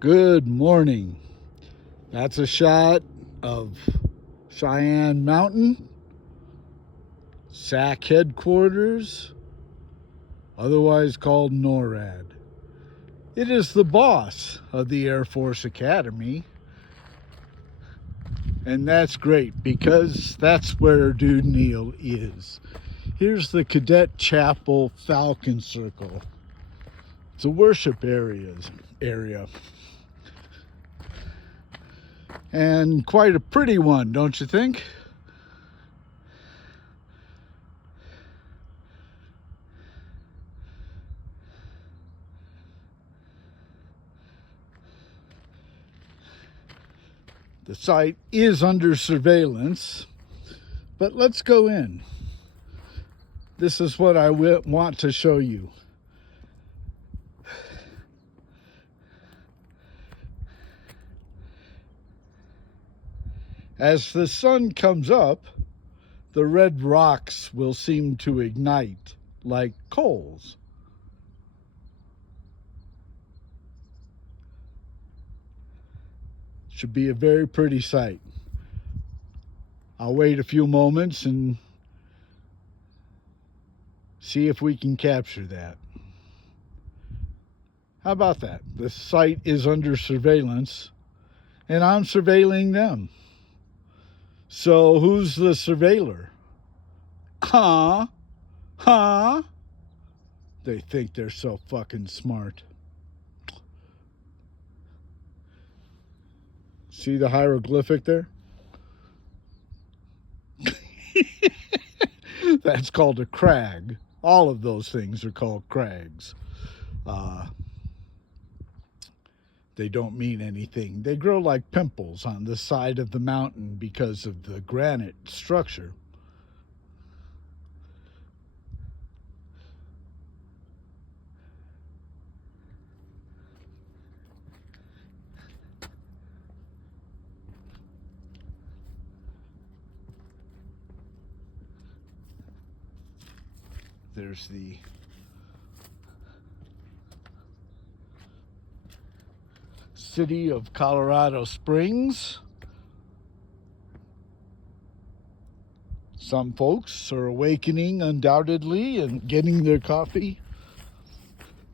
Good morning. That's a shot of Cheyenne Mountain, SAC headquarters, otherwise called NORAD. It is the boss of the Air Force Academy, and that's great because that's where Dude Neil is. Here's the Cadet Chapel Falcon Circle. It's a worship area. And quite a pretty one, don't you think? The site is under surveillance, but let's go in. This is what I want to show you. As the sun comes up, the red rocks will seem to ignite like coals. Should be a very pretty sight. I'll wait a few moments and see if we can capture that. How about that? The site is under surveillance, and I'm surveilling them. So who's the surveiller? Huh? They think they're so fucking smart. See the hieroglyphic there? That's called a crag. All of those things are called crags. They don't mean anything. They grow like pimples on the side of the mountain because of the granite structure. There's the city of Colorado Springs. Some folks are awakening undoubtedly and getting their coffee,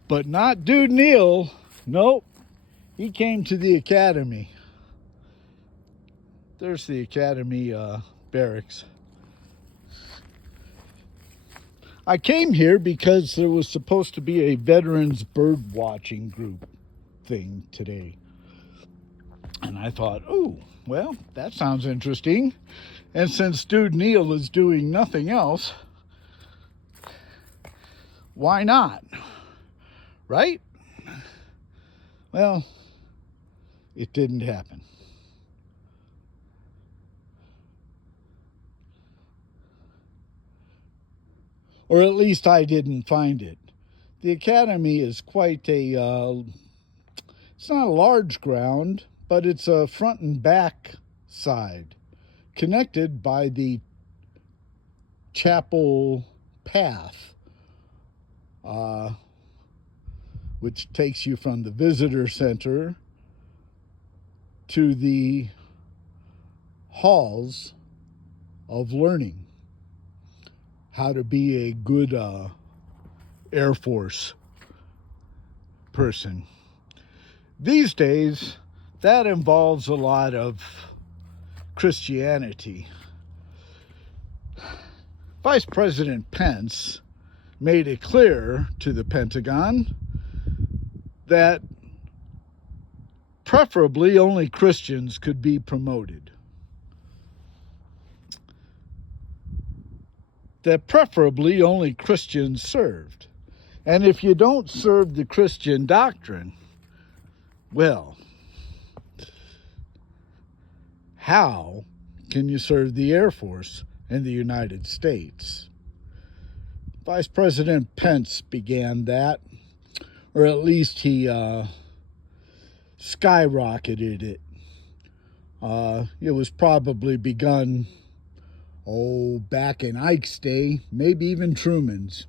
but not Dude Neil. Nope, he came to the academy. There's the academy barracks. I came here because there was supposed to be a veterans bird watching group thing today. And I thought, oh, well, that sounds interesting. And since Dude Neil is doing nothing else, why not? Right? Well, it didn't happen. Or at least I didn't find it. The academy is quite a, it's not a large ground, but it's a front and back side, connected by the chapel path, which takes you from the visitor center to the halls of learning. How to be a good Air Force person. These days, that involves a lot of Christianity. Vice President Pence made it clear to the Pentagon that preferably only Christians could be promoted. That preferably only Christians served. And if you don't serve the Christian doctrine, well, how can you serve the Air Force in the United States? Vice President Pence began that, or at least he skyrocketed it. It was probably begun back in Ike's day, maybe even Truman's.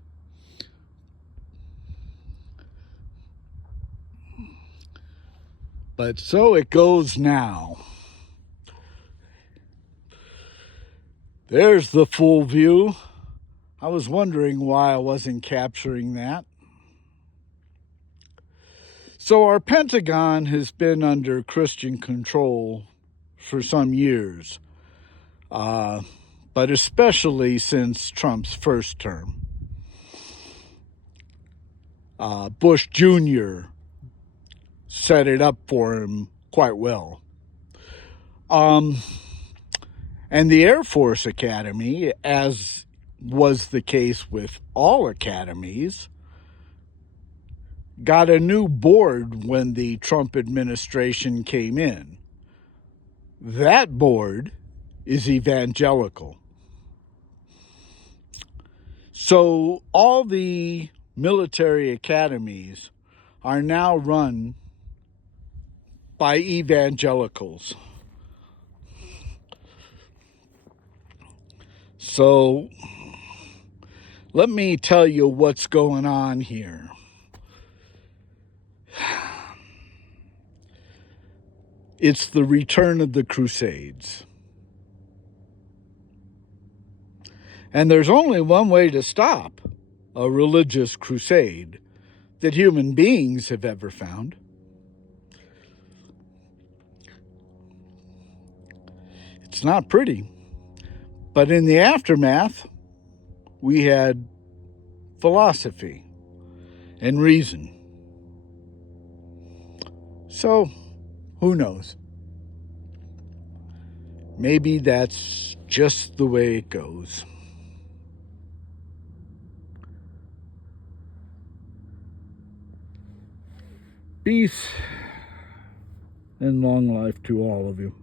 But so it goes now. There's the full view. I was wondering why I wasn't capturing that. So our Pentagon has been under Christian control for some years, but especially since Trump's first term. Bush Jr. set it up for him quite well. And the Air Force Academy, as was the case with all academies, got a new board when the Trump administration came in. That board is evangelical. So all the military academies are now run by evangelicals. So let me tell you what's going on here. It's the return of the Crusades. And there's only one way to stop a religious crusade that human beings have ever found. It's not pretty, but in the aftermath, we had philosophy and reason. So, who knows? Maybe that's just the way it goes. Peace and long life to all of you.